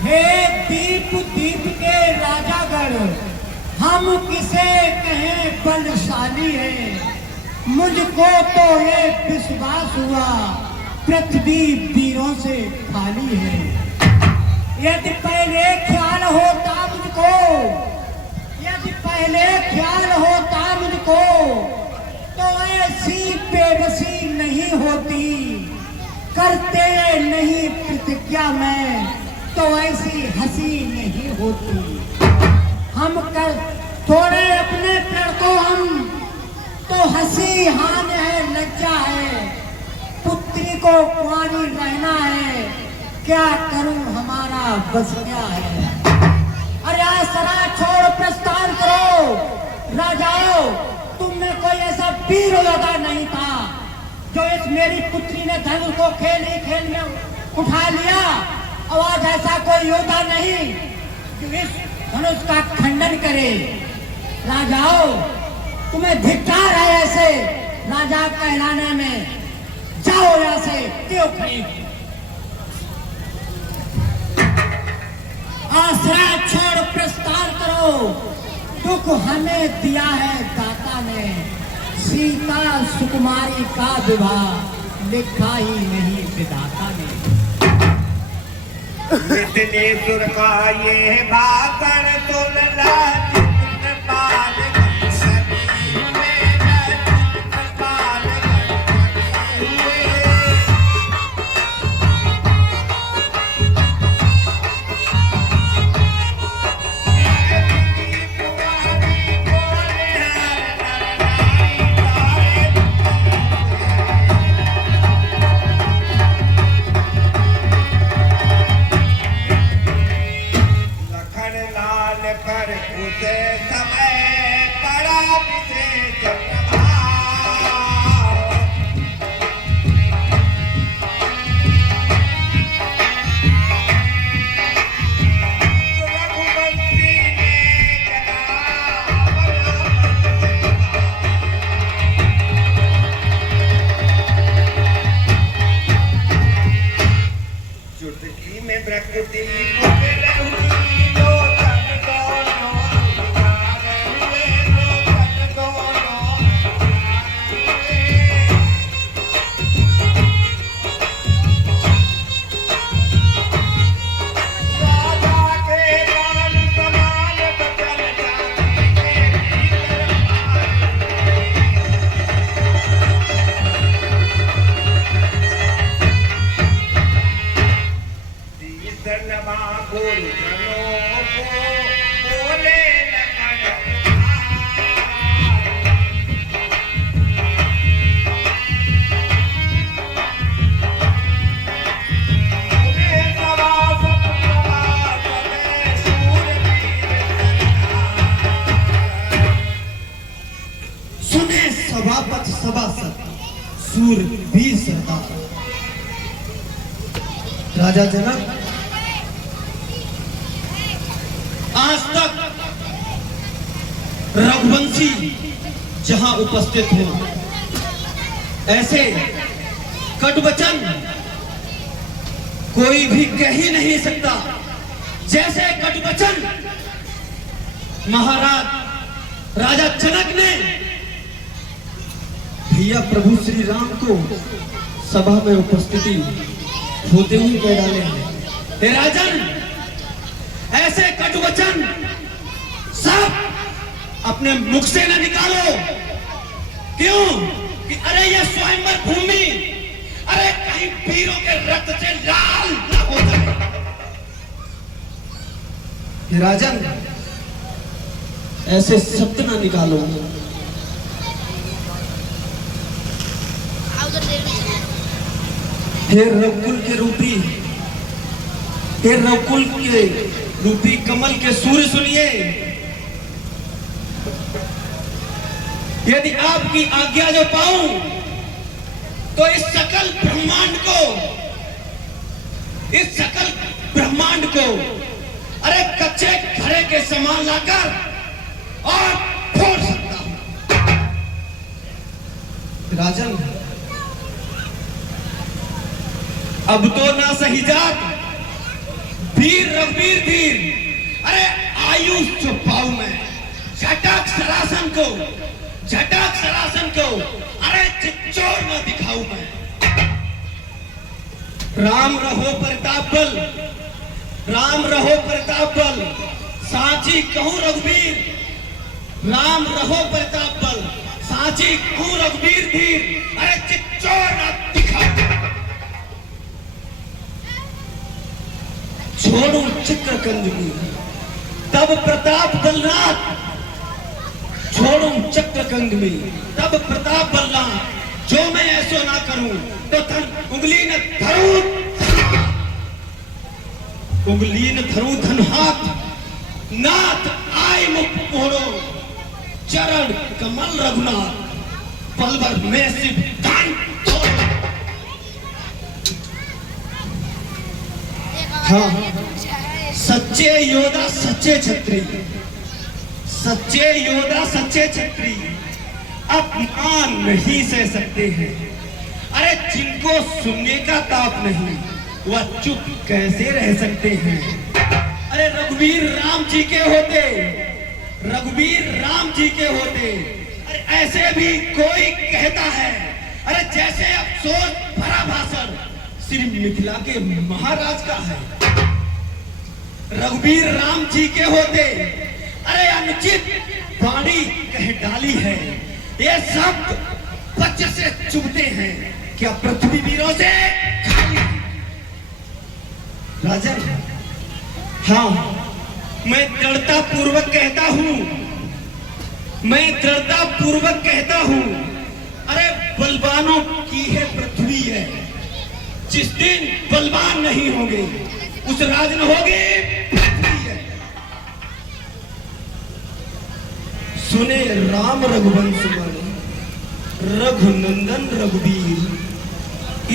हे दीप दीप के राजागण, हम किसे कहें बलशाली है। मुझको तो ये विश्वास हुआ पृथ्वी वीरों से खाली है। यदि पहले ख्याल होता मुझको, यदि पहले ख्याल होता मुझको, तो ऐसी बेबसी नहीं होती। करते नहीं प्रतिज्ञा में तो ऐसी हंसी नहीं होती। हम कर थोड़े अपने पेड़ को हम तो हंसी हान है, लज्जा है। पुत्री को कुंवारी रहना है, क्या करूं हमारा बस क्या है। अरे आसरा छोड़ प्रस्थान करो राजाओं, तुम में कोई ऐसा वीर योद्धा नहीं था जो इस मेरी पुत्री ने धनुष को खेल ही खेल में उठा लिया। और आज ऐसा कोई योद्धा नहीं जो इस धनुष का खंडन करे। राजाओं, तुम्हें धिक्कार है ऐसे राजा कहलाने में। जाओ यहाँ से, क्यों खड़ी आसरा छोड़ प्रस्थान करो। दुख हमें दिया है दाता ने, सीता सुकुमारी का विवाह लिखा ही नहीं विधाता ने। इतने सुर का ये भाषण तुलना सूर वीर सरदार। राजा जनक, आज तक रघुवंशी जहां उपस्थित हो, ऐसे कटुवचन कोई भी कह ही नहीं सकता जैसे कटुवचन महाराज राजा जनक ने भैया प्रभु श्री राम को सभा में उपस्थिति होते हुए कह डाले हैं। हे राजन, ऐसे कटुवचन सब अपने मुख से न निकालो। क्यों कि अरे ये स्वयंवर भूमि, अरे कहीं वीरों के रक्त से लाल न हो जाए। हे राजन, ऐसे शब्द न निकालो। हे रघुकुल के रूपी, हे रघुकुल के रूपी कमल के सूर्य सुनिए। यदि आपकी आज्ञा जो पाऊं तो इस सकल ब्रह्मांड को अरे कच्चे घड़े के समान लाकर और फोड़ सकता हूं। राजन, अब तो ना सही जात वीर रघुवीर धीर, अरे आयुष जो पाऊं मैं, झटक सरासन को, अरे चिच्चोर न दिखाऊं मैं। राम रहो प्रताप बल, साची कहूं रघुवीर, राम रहो प्रताप बल, साची कहूं रघुवीर धीर, अरे चिच्चोर न दिखाऊं। छोड़ू चक्रकंद में तब प्रताप बलनाथ, छोड़ू चक्रकंद में तब प्रताप बलनाथ, जो मैं ऐसो ना करूं तो उंगली न धरूं धन हाथ, नाथ आय मुख मोड़ो, चरण कमल रघुनाथ, पलवर में सिर्फ दान छोड़ो। हाँ, सच्चे योद्धा सच्चे छत्री अपमान नहीं सह सकते हैं। अरे जिनको सुनने का ताप नहीं, वह चुप कैसे रह सकते हैं। अरे रघुवीर राम जी के होते, अरे ऐसे भी कोई कहता है, अरे जैसे अफसोस भरा भाषण सिर्फ मिथिला के महाराज का है। रघुवीर राम जी के होते, अरे अनुचित वाणी कह डाली है, ये शब्द बच्चे से चुभते हैं, क्या पृथ्वी वीरों से खाली है। राजन, हाँ, मैं दृढ़ता पूर्वक कहता हूं, अरे बलवानों की है पृथ्वी है, जिस दिन बलवान नहीं होंगे उस राज न होगी पृथ्वी है। सुने राम रघुवंश बल, रघुनंदन रघुवीर,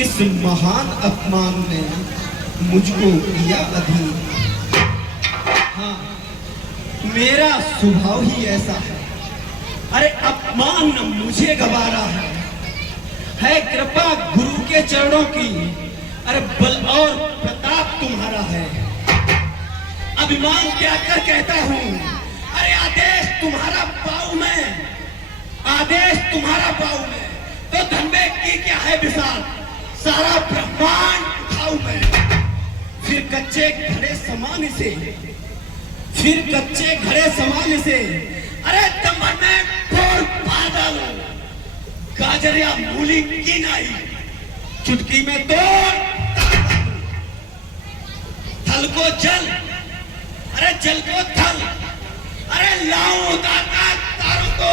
इस महान अपमान ने मुझको किया अधीन। हाँ, मेरा स्वभाव ही ऐसा है, अरे अपमान मुझे गवारा है कृपा गुरु के चरणों की, अरे बल और प्रताप तुम्हारा है। अभिमान त्याग कर कहता हूं, अरे आदेश तुम्हारा पाऊं मैं, तो धनबे की क्या है विशाल, सारा ब्रह्मांड उठाऊं मैं। फिर कच्चे घड़े समान से, अरे दमन में फोड़ पा डालूं, गाजर या मूली की नहीं, चुटकी में तोड़ थल को जल, अरे जल को थल, अरे लाऊं तारों को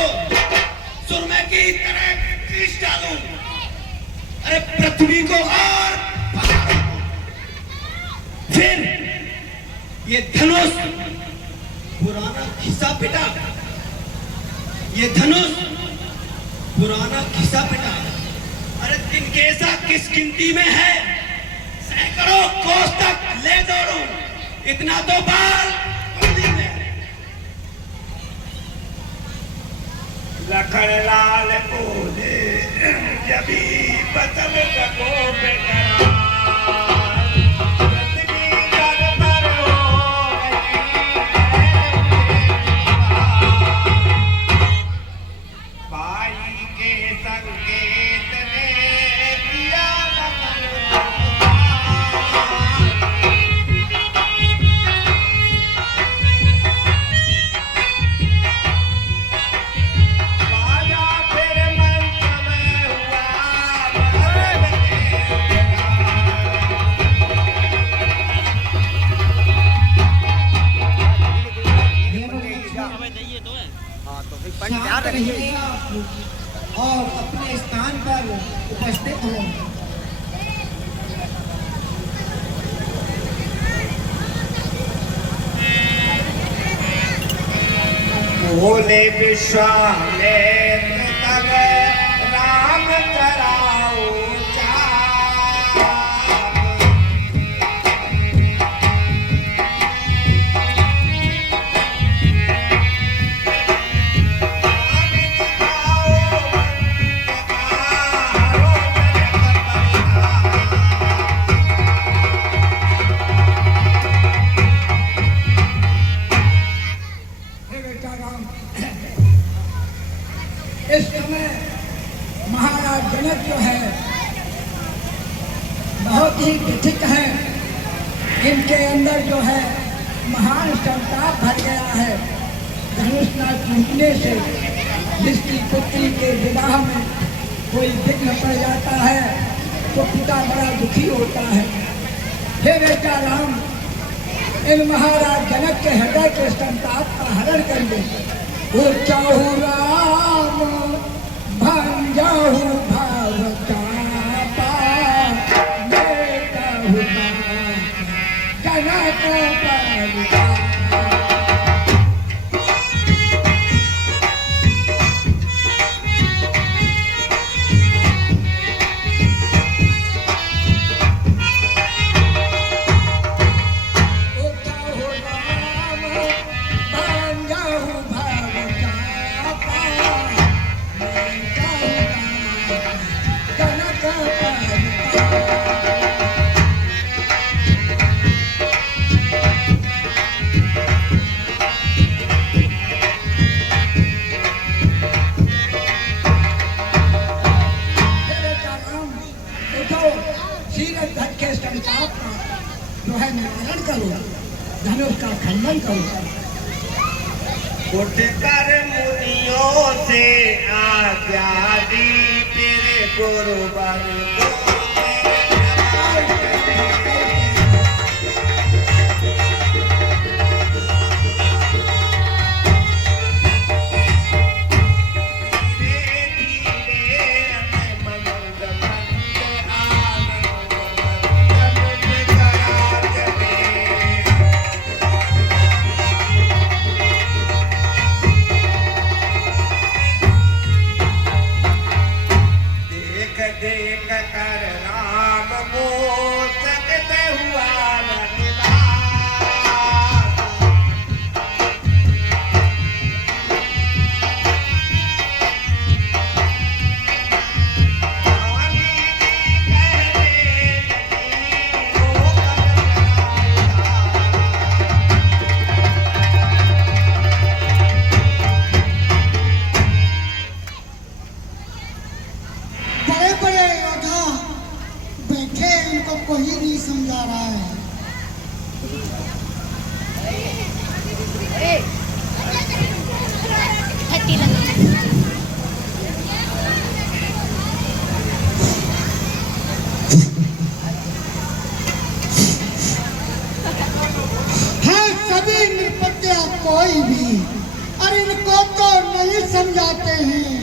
सुरमे की तरह पीस डालूं, अरे पृथ्वी को और फिर ये धनुष पुराना घिसा पिटा, अरे दिन कैसा किस गिनती में है, सैकड़ों कोस तक ले दौड़ूं, इतना तो बाल उंगली में है। लखन लाल बोले जबी बदल सको बेकरार, शांत रहिए और अपने स्थान पर उपस्थित हो। बोले विश्वामित्र तब राम कराओ जो है महान संताप भर गया है। धनुष ना टूटने से जिसकी पुत्री के विवाह में कोई विघ्न पड़ जाता है तो पिता बड़ा दुखी होता है। हे बेटा राम, इन महाराज जनक के हृदय के संताप का हरण कर दे। वो चाहू राम भांजाहू भाव चापा, मैं चाहू जनक परिता। जो है निवारण करो, धनुष का खंडन करो। उठ कर मुनियों से आज्ञा दी तेरे गुरुवर को। देख कर राम मोचकत हुआ निवास। इनको कोई नहीं समझा रहा है। है सभी निपत्या कोई भी, और इनको तो नहीं समझाते हैं।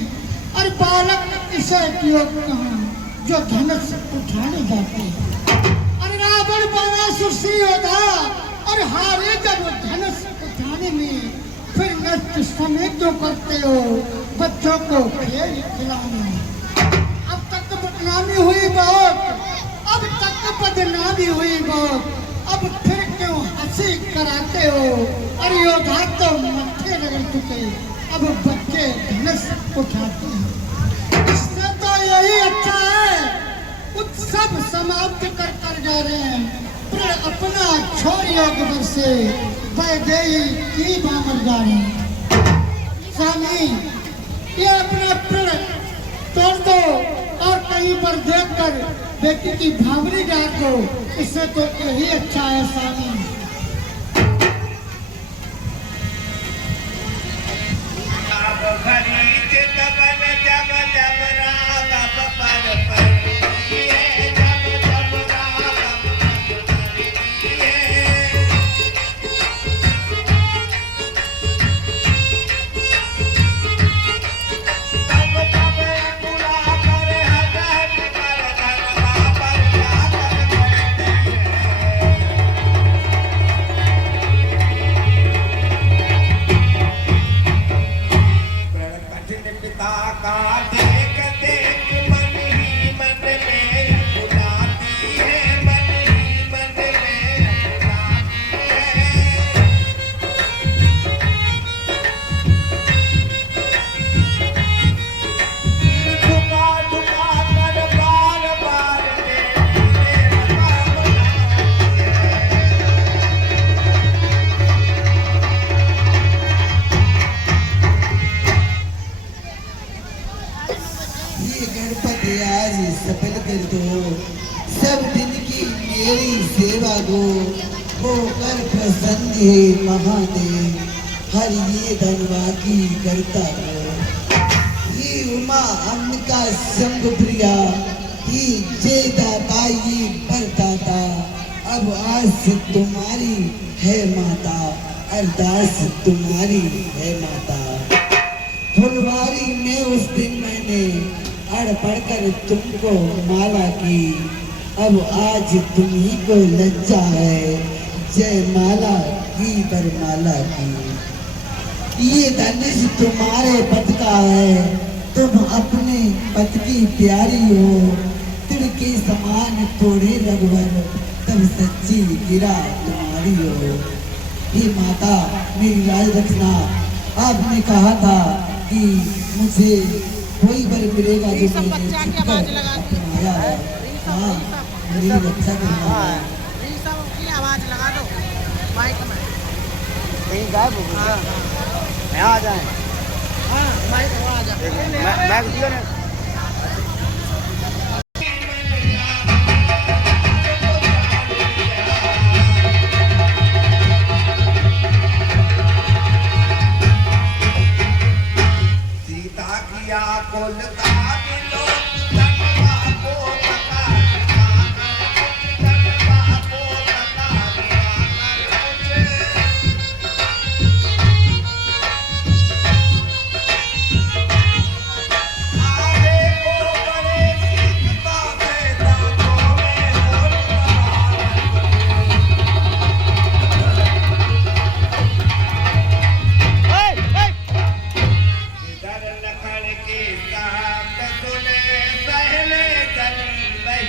और बालक इसे उपयोग कहाँ जो धनुष उठाने जाते हैं। और रावण बना सुश्री होता और हारे जब धनुष उठाने में, फिर नष्ट समय जो करते हो बच्चों को खेल खिलाने। अब तक बदनामी हुई बहुत, अब तक बदनामी हुई बहुत, अब फिर क्यों हंसी कराते हो। और योद्धा तो मत्थे रगड़ चुके, अब बच्चे धनुष उठाते हैं। इससे तो यही अच्छा है, उत्सव समाप्त कर कर जा रहे हैं। प्रण अपना छोड़ योग से वैदेही की बामर जा रहे हैं। स्वामी, ये अपना प्रण तोड़ दो और कहीं पर देखकर बेटी की भावरी डाल दो। इससे तो यही अच्छा है स्वामी। प्रसन्न है महादेव, हर ये धनवाकी करता है। ये उमा अंबिका शंभ प्रिया, ये जय दाता, ये बरदाता, अब आस तुम्हारी है माता, अरदास तुम्हारी है माता। फुलवारी में उस दिन मैंने अड़ पढ़कर तुमको माला की, अब आज तुम्ही को लज्जा है, जय माला की बरमाला की। ये धनुष तुम्हारे पद का है, तुम अपने पद की प्यारी हो, तिल के समान थोड़े रघुवर, तब सच्ची गिरा तुम्हारी हो। हे माता मेरी लाज रखना, आपने कहा था कि मुझे कोई वर मिलेगा जो मैंने छिपकर अपनाया है। हाँ, मेरी रक्षा करना है। आवाज लगा दो माइक में, कहीं गायब हो गया। यहाँ आ जाए। हाँ माइक वहाँ आ जाए। मैं दिया ना। सीता किया कुलता बिलो धनवा को पता धनवा को पता आगे को बड़े सीता से दांतों में इधर लखन के साथ सुने पहले चली बही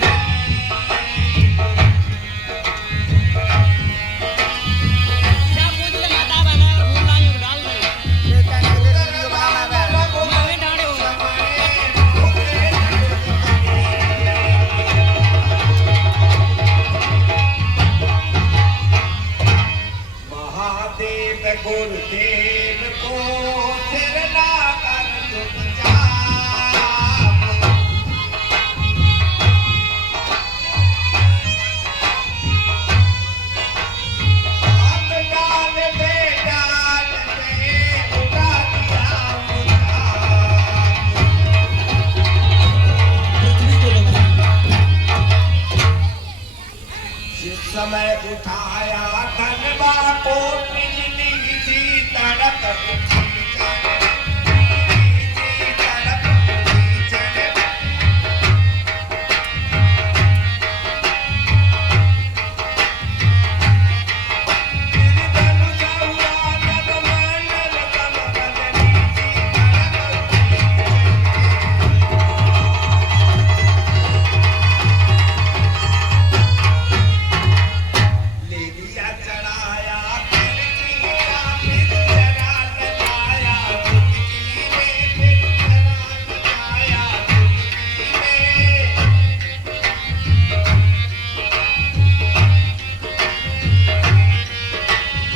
क्या पूछ ले माता बहना भूल ना यूं डाल दे, ये क्या वीडियो बनाना है। मैं डाले हो महादेव गुरुदेव को सिर ना कर तुम जाप। हाथ डाल दे डाल से उठा दिया मुझा। पृथ्वी को दबाया। जिस समय उठाया धनवा को बिजली सी तड़प उठी तड़प उठी चले। धनुष हुआ नभ मंडल कमल नीची तड़प ले लिया चढ़ाया फिर किया फिर जरा लगाया चुटकी में फिर जरा लगाया चुटकी में।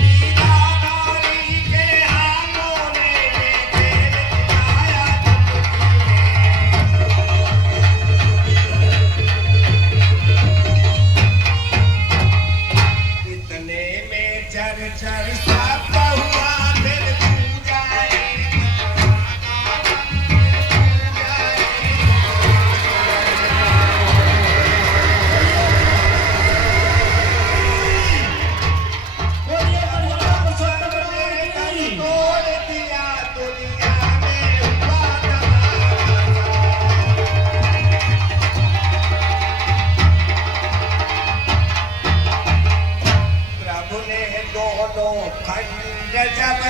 लीलाधारी के हाथों ने ये खेल दिखाया चुटकी में। इतने में चर चर सब हुआ फिर तू जाए तोड़ दिया दुनिया में हुआ तमाशा। प्रभु ने दोनों खंड जब